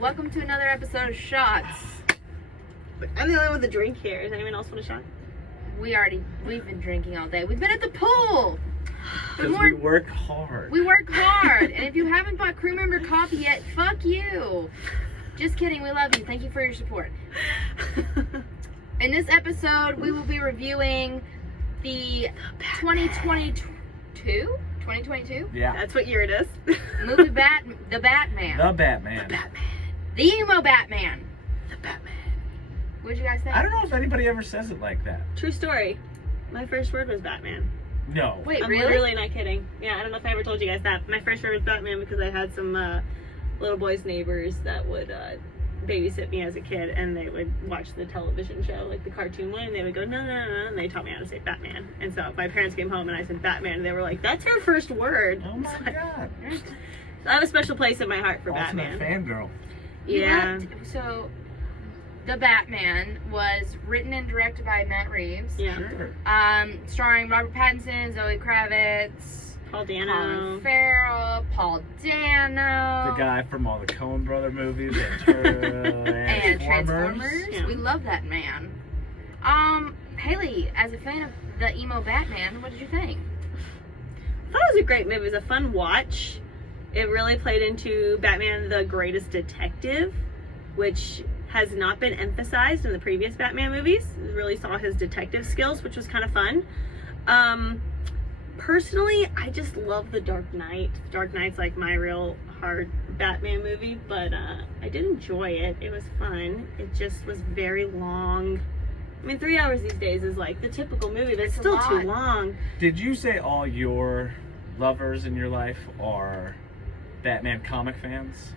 Welcome to another episode of Shots. I'm the only one with a drink here. Does anyone else want a shot? We've been drinking all day. We've been at the pool. Because we work hard. We work hard. And if you haven't bought crew member coffee yet, fuck you. Just kidding. We love you. Thank you for your support. In this episode, we will be reviewing the 2022? Yeah. That's what year it is. Movie The Batman. The Batman. The emo Batman. The Batman. What'd you guys think? I don't know if anybody ever says it like that. True story. My first word was Batman. No. Wait, I'm really? literally not kidding. Yeah, I don't know if I ever told you guys that. My first word was Batman because I had some little boys' neighbors that would babysit me as a kid, and they would watch the television show, like the cartoon one, and they would go, no, and they taught me how to say Batman. And so my parents came home and I said Batman, and they were like, that's her first word. Oh my god. I have a special place in my heart for Ultimate Batman. fangirl. Yeah. So, The Batman was written and directed by Matt Reeves. Yeah. Sure. Starring Robert Pattinson, Zoe Kravitz, Paul Dano. Colin Farrell, Paul Dano. The guy from all the Coen Brother movies and Turturro and Transformers. Yeah. We love that man. Hailey, as a fan of the emo Batman, what did you think? I thought it was a great movie. It was a fun watch. It really played into Batman the Greatest Detective, which has not been emphasized in the previous Batman movies. We really saw his detective skills, which was kind of fun. Personally, I just love The Dark Knight. The Dark Knight's like my real hard Batman movie, but I did enjoy it. It was fun. It just was very long. I mean, 3 hours these days is like the typical movie, but it's still too long. Did you say all your lovers in your life are Batman comic fans?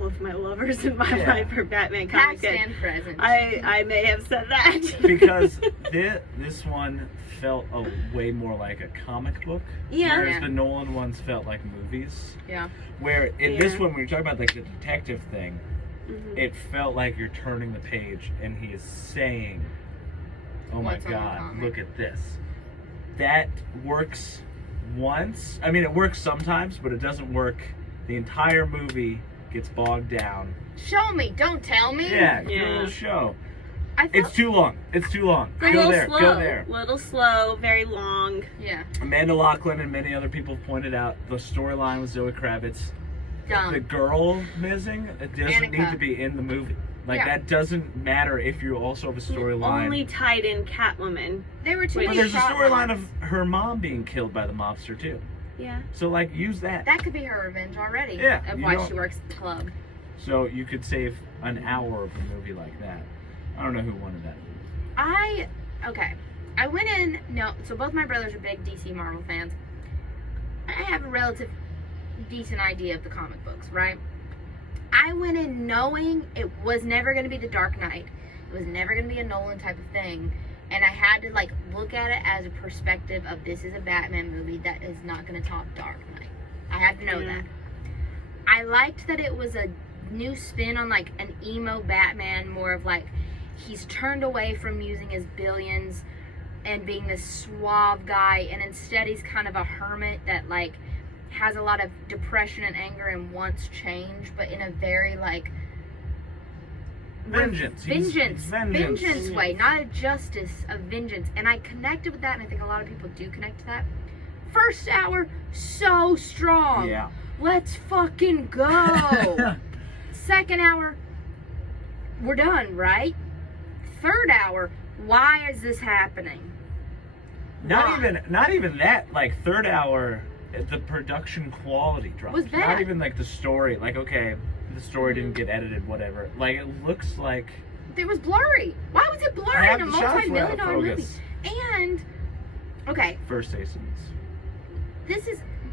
All of my lovers in my Yeah. life are Batman Past comic. and present. I may have said that. Because this one felt way more like a comic book. Yeah. Whereas the Nolan ones felt like movies. Yeah. Where in this Yeah. one, when you're talking about like the detective thing, Mhm. it felt like you're turning the page and he is saying, oh my What's on the god, comic. look at this. That works once. I mean, it works sometimes, but it doesn't work. The entire movie gets bogged down. Show me, don't tell me. Yeah, give it a Yeah. little show. I felt, It's too long. It's too long. A Go little there. slow. Go there. Little slow, very long. yeah, Amanda Loughlin and many other people have pointed out the storyline with Zoe Kravitz. The dumb. girl missing, it doesn't need Annika. to be in the movie. Like, Yeah. that doesn't matter if you also have a storyline. Only tied in Catwoman. There were too Wait, But many there's a plot storyline lines. of her mom being killed by the mobster, too. Yeah. So, like, use that. That could be her revenge already. Yeah, Of you why don't- she works at the club. So, you could save an hour of a movie like that. I don't know who wanted that. I went in, so both my brothers are big DC Marvel fans. I have a relative decent idea of the comic books, right? I went in knowing it was never going to be The Dark Knight. It was never going to be a Nolan type of thing. And I had to, like, look at it as a perspective of this is a Batman movie that is not going to top Dark Knight. I had to know Yeah. that. I liked that it was a new spin on, like, an emo Batman, more of, like, he's turned away from using his billions and being this suave guy, and instead he's kind of a hermit that, like, has a lot of depression and anger and wants change, but in a very, like, Vengeance. He's vengeance way, not a justice, a vengeance. And I connected with that, and I think a lot of people do connect to that. First hour, so strong. Yeah. Let's fucking go. Second hour, we're done, right? Third hour, why is this happening? Not Why? even that. Like, third hour, the production quality drops. Was bad. Not even like the story. Like, okay, the story didn't get edited, whatever. Like, it looks like It was blurry. Why was it I blurry have in a the shots were out of multi-million-dollar movie? focus. And, okay, First Asons.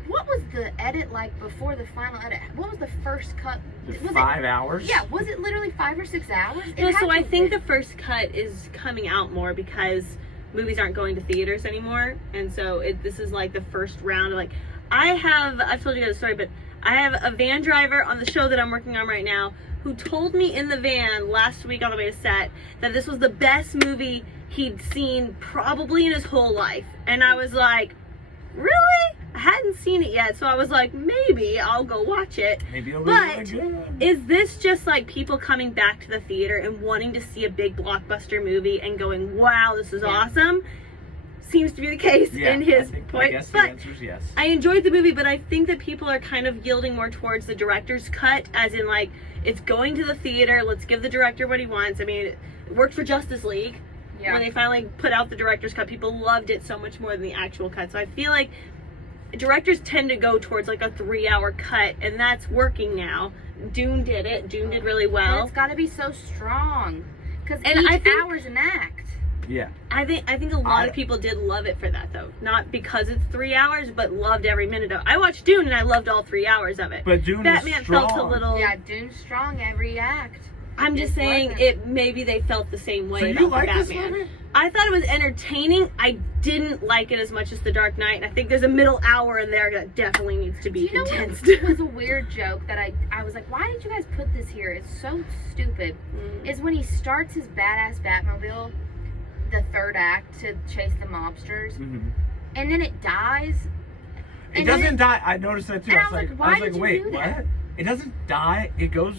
what was the edit like before the final edit? What was the first cut? Was 5 hours? Yeah, was it literally 5 or 6 hours? It No, had so to I have think been. the first cut is coming out more because movies aren't going to theaters anymore, and so this is like the first round of, like, I've told you guys a story, but I have a van driver on the show that I'm working on right now who told me in the van last week on the way to set that this was the best movie he'd seen probably in his whole life. And I was like, really? hadn't seen it yet, so I was like, maybe I'll go watch it. Maybe it'll But be really good. is this just like people coming back to the theater and wanting to see a big blockbuster movie and going, wow, this is awesome? Seems to be the case in his point. I guess the answer is yes. I enjoyed the movie, but I think that people are kind of yielding more towards the director's cut, as in like, it's going to the theater, let's give the director what he wants. I mean, it worked for Justice League. Yeah. When they finally put out the director's cut, people loved it so much more than the actual cut. So I feel like directors tend to go towards like a 3-hour cut, and that's working now. Dune did it. Dune did really well. And it's got to be so strong, because each hour's an act. Yeah. I think a lot of people did love it for that, though. Not because it's 3 hours, but loved every minute of it. I watched Dune and I loved all 3 hours of it. But Dune Batman is strong. felt a little. Yeah, Dune's strong every act. I'm just saying maybe they felt the same way. So about you like Batman. this movie? I thought it was entertaining. I didn't like it as much as The Dark Knight, and I think there's a middle hour in there that definitely needs to be condensed. It was a weird joke that I was like, why did you guys put this here? It's so stupid. Is when he starts his badass Batmobile, the third act, to chase the mobsters, and then it dies. It doesn't die. I noticed that too. And I was like, wait, what? It doesn't die. It goes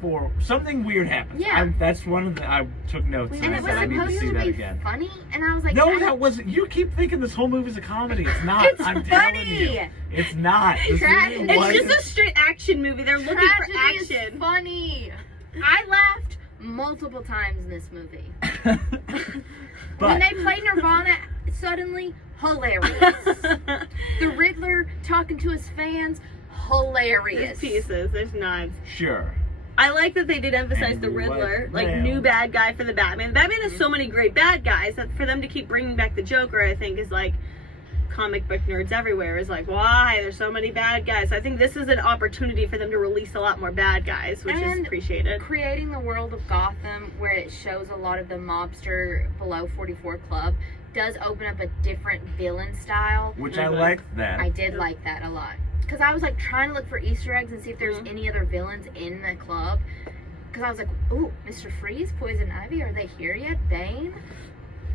for something weird happens. Yeah. That's one of the. I took notes and I said I need to see that again. Funny, and I was like, no, that wasn't. You keep thinking this whole movie's a comedy. It's not. It's I'm funny. telling you, it's not. This Tragedy. movie It's wasn't- just a straight action movie. They're looking for Tragedy action. is funny. I laughed multiple times in this movie. When they play Nirvana, suddenly hilarious. The Riddler talking to his fans, hilarious. There's pieces. There's nods. Sure. I like that they did emphasize And the Riddler, like well. new bad guy for the Batman. Batman has so many great bad guys that for them to keep bringing back the Joker, I think, is like comic book nerds everywhere is like, why? There's so many bad guys. So I think this is an opportunity for them to release a lot more bad guys, which is appreciated. Creating the world of Gotham, where it shows a lot of the mobster below 44 club, does open up a different villain style. Which I like that. I did like that a lot. Because I was like trying to look for Easter eggs and see if there's any other villains in the club. Because I was like, ooh, Mr. Freeze, Poison Ivy, are they here yet? Bane?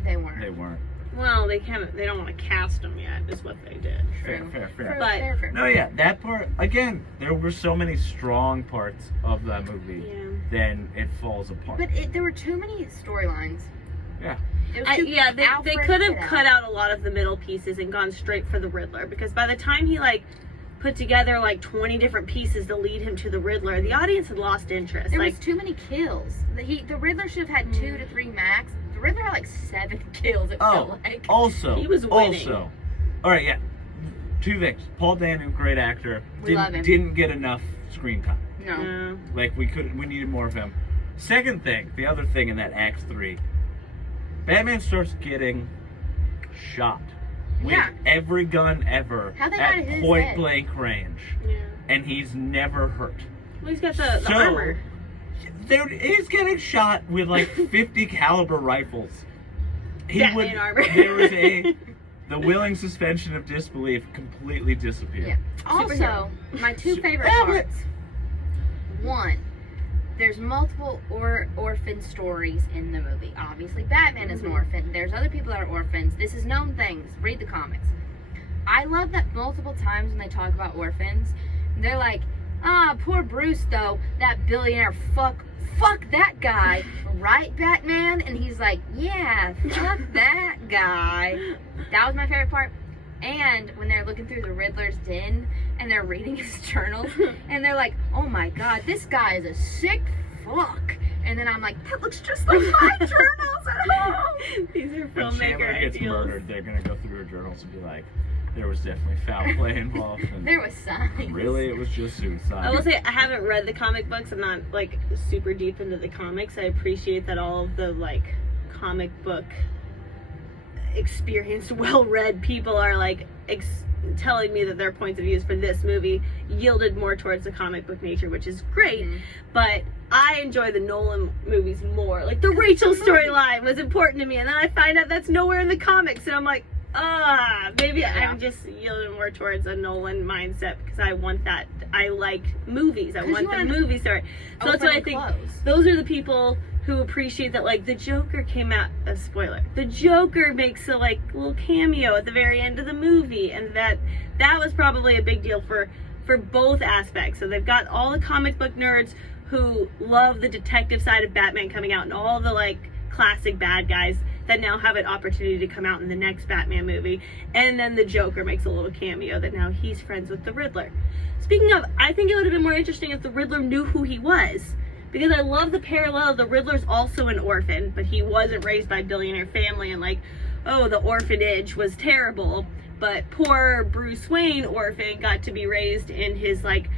They weren't. They weren't. Well, they don't want to cast them yet, is what they did. Fair. But fair. No, yeah, that part, again, there were so many strong parts of that movie, then it falls apart. But there were too many storylines. Yeah. They could have cut out a lot of the middle pieces and gone straight for the Riddler, because by the time he put together 20 different pieces to lead him to the Riddler, the audience had lost interest. There was too many kills. The Riddler should have had 2 to 3 max. The Riddler had 7 kills, it felt like. Also, he was winning. All right, yeah. 2 things. Paul Dano, great actor, love him. didn't get enough screen time. No. We needed more of him. Second thing, the other thing in that Act 3, Batman starts getting shot with every gun ever at point blank range, and he's never hurt. Well, he's got the armor. Dude, he's getting shot with 50 caliber rifles. Batman armor. There was the willing suspension of disbelief completely disappeared. Yeah. Also, my 2 favorite parts. 1, there's multiple orphan stories in the movie. Obviously, Batman is an orphan. There's other people that are orphans. This is known things. Read the comics. I love that multiple times when they talk about orphans, they're like, poor Bruce, though, that billionaire, fuck that guy, right, Batman? And he's like, yeah, fuck that guy. That was my favorite part. And when they're looking through the Riddler's den and they're reading his journals, and they're like, oh my god, this guy is a sick fuck. And then I'm like, that looks just like my journals at home. These are When Chandler gets murdered, they're going to go through her journals and be like, there was definitely foul play involved. And there was signs. Really, it was just suicide. I will say, I haven't read the comic books. I'm not super deep into the comics. I appreciate that all of the comic book experienced, well-read people are telling me that their points of views for this movie yielded more towards the comic book nature, which is great. But I enjoy the Nolan movies more. The Rachel storyline was important to me, and then I find out that's nowhere in the comics, and I'm like, maybe I'm just yielding more towards a Nolan mindset, because I want that. I like movies. I want the movie story. So that's why I think those are the people who appreciate that, like, the Joker came out, a spoiler, the Joker makes a, like, little cameo at the very end of the movie, and that was probably a big deal for both aspects. So they've got all the comic book nerds who love the detective side of Batman coming out, and all the, like, classic bad guys that now have an opportunity to come out in the next Batman movie. And then the Joker makes a little cameo that now he's friends with the Riddler. Speaking of, I think it would have been more interesting if the Riddler knew who he was. Because I love the parallel. The Riddler's also an orphan, but he wasn't raised by a billionaire family, and like, oh, the orphanage was terrible. But poor Bruce Wayne, orphan, got to be raised in his, like,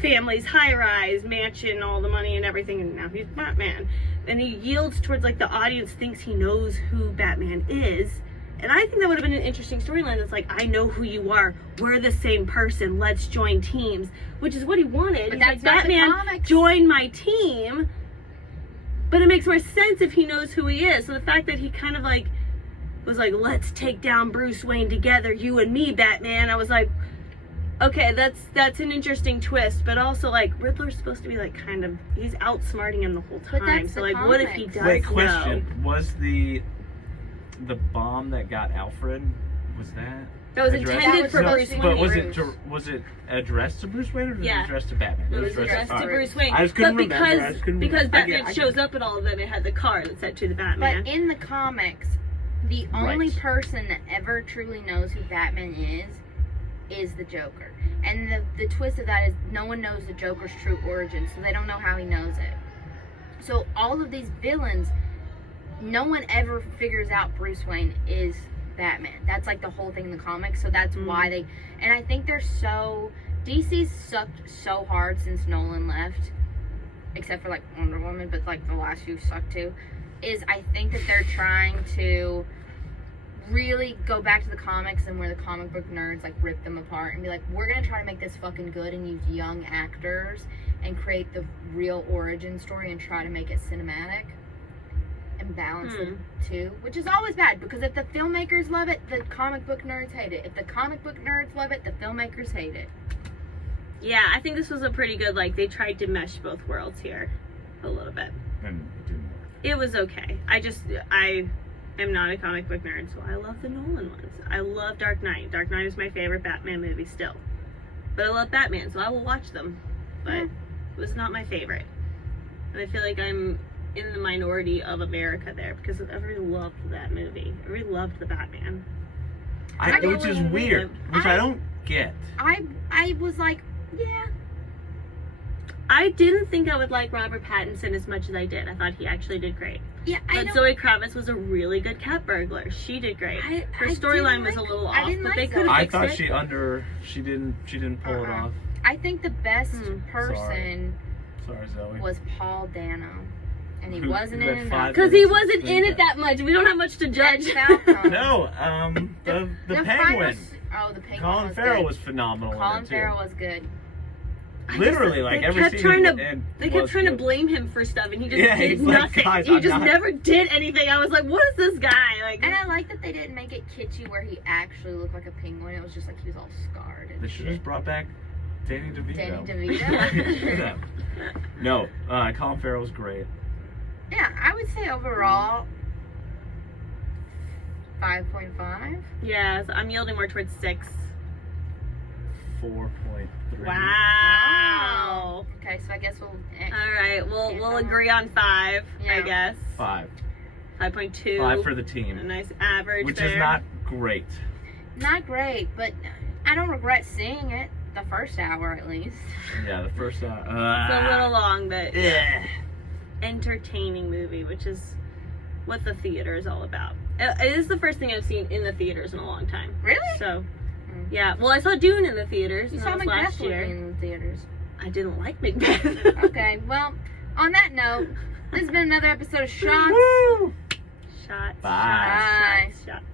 family's high-rise mansion, all the money and everything, and now he's Batman. And he yields towards, like, the audience thinks he knows who Batman is. And I think that would have been an interesting storyline that's like, I know who you are. We're the same person. Let's join teams. Which is what he wanted. But He's that's like, Batman, join my team. But it makes more sense if he knows who he is. So the fact that he kind of, like, was like, let's take down Bruce Wayne together, you and me, Batman. I was like, okay, that's an interesting twist. But also, like, Riddler's supposed to be, like, kind of, he's outsmarting him the whole time. So, like, what if he does Wait, question. know? Was the bomb that got Alfred, was that was intended for Bruce Wayne. But was it addressed to Bruce Wayne, or was it addressed to Batman? It was addressed to Bruce Wayne. I just couldn't remember. Because Batman shows up at all of them, it had the card that said to the Batman. But in the comics, the only person that ever truly knows who Batman is the Joker. And the twist of that is no one knows the Joker's true origin, so they don't know how he knows it. So all of these villains, no one ever figures out Bruce Wayne is Batman. That's like the whole thing in the comics. So that's why they, and I think they're so, DC's sucked so hard since Nolan left, except for like Wonder Woman, but like the last few sucked too, is I think that they're trying to really go back to the comics and where the comic book nerds like rip them apart and be like, we're gonna try to make this fucking good and use young actors and create the real origin story and try to make it cinematic and balance the two, which is always bad, because if the filmmakers love it, the comic book nerds hate it. If the comic book nerds love it, the filmmakers hate it. Yeah, I think this was a pretty good, like, they tried to mesh both worlds here a little bit. And it didn't work. It was okay. I am not a comic book nerd, so I love the Nolan ones. I love Dark Knight. Dark Knight is my favorite Batman movie still. But I love Batman, so I will watch them. But it was not my favorite. And I feel like I'm in the minority of America there, because everybody loved that movie. Everybody loved the Batman. Which is weird, which I don't get. I was like, yeah. I didn't think I would like Robert Pattinson as much as I did. I thought he actually did great. Yeah, but Zoe Kravitz was a really good cat burglar. She did great. Her storyline was a little off, but they could have fixed it. I thought she didn't pull it off. I think the best person Sorry, Zoe. was Paul Dano. And he wasn't in it because he wasn't in it that much. We don't have much to judge. No, the Penguin. The Penguin. Colin Farrell was phenomenal. Colin Farrell was good. Literally, like every scene. They kept trying to blame him for stuff, and he just did nothing. Like, he just never did anything. I was like, what is this guy? Like, and I like that they didn't make it kitschy where he actually looked like a penguin. It was just like he was all scarred. They should just brought back Danny DeVito. Danny DeVito. No, Colin Farrell was great. Yeah, I would say overall 5.5. Yeah, so I'm yielding more towards 6. 4.3. Wow. Okay, so I guess we'll. All right, we'll agree on 5. Yeah. I guess 5. 5.2. 5 for the team. A nice average. Which is not great. Not great, but I don't regret seeing it. The first hour, at least. Yeah, the first hour. It's a little long, but entertaining movie, which is what the theater is all about. It is the first thing I've seen in the theaters in a long time. Really? So, yeah. Well, I saw Dune in the theaters. You saw Macbeth in the theaters. I didn't like Macbeth. Okay, well, on that note, this has been another episode of Shots. Woo! Shots. Bye. Shots.